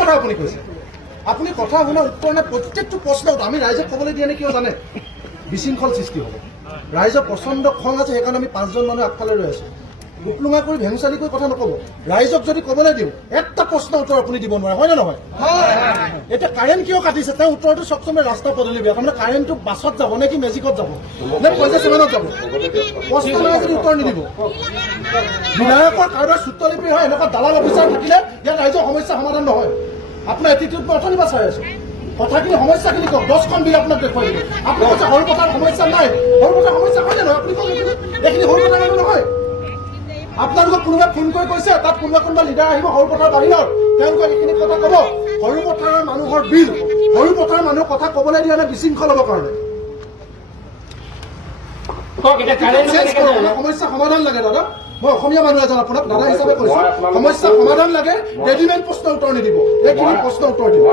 কথা আপুনি কৈছে? আপুনি কথা শুনা উত্তৰ নাই, প্ৰত্যেকটো প্ৰশ্ন আমি ৰাইজক ক'বলৈ দিয়া নে কিয় জানে? বিশৃংখল সৃষ্টি হ'ব। ৰাইজৰ প্ৰচণ্ড খং আছে, সেইকাৰণে আমি 5জন মানুহ আগফালে ৰৈ আছো। উকলুঙা কৰি ভেঙুচালি কৰি কথা নক'ব। ৰাইজক যদি ক'বলৈ দিওঁ এটা প্ৰশ্ন উত্তৰ আপুনি দিব নোৱাৰে, হয় নে নহয়? এতিয়া কাৰেণ্ট কিয় কাটিছে তেওঁ উত্তৰটো চকচমে ৰাস্তা পদূলি বেয়া, তাৰমানে কাৰেণ্টটো বাছত যাব নে কি মেজিকত যাব নে পইচা চেভেনত যাব? প্ৰশ্ন নহয় যদি উত্তৰ নিদিব। বিধায়কৰ কাৰোবাৰ সূত্ৰলিপি হয় এনেকুৱা দালাল অফিচাৰ থাকিলে ইয়াত ৰাইজৰ সমস্যা সমাধান নহয়। আপোনাৰ এটিটিউড মই অথনিৰ পৰা চাই আছো। কথাখিনি সমস্যাখিনি কওক, 10খন বিল আপোনাক দেখুৱাই দিম। আপুনি কৈছে সৰু পথাৰ সমস্যা নাই, সৰু পথাৰ সমস্যা হয় নে নহয়? আপুনি কওক এইখিনি সৰু পথাৰ মানুহ নহয়। আপোনালোকক কোনোবাই ফোন কৰি কৈছে তাত কোনোবা লিডাৰ আহিব সৰু পথাৰ বাহিৰত, তেওঁলোকক এইখিনি কথা ক'ব। সৰু পথাৰৰ মানুহৰ বিল, সৰু পথাৰৰ মানুহৰ কথা ক'বলৈ দিয়া নাই বিশৃংখল হ'বৰ কাৰণে। সমস্যা সমাধান লাগে দাদা, মই অসমীয়া মানুহ এজন আপোনাক দাদা হিচাপে কৈছো, সমস্যা সমাধান লাগে, ৰেডিমেড প্ৰশ্ন উত্তৰ নিদিব, এইখিনি প্ৰশ্ন উত্তৰ দিব।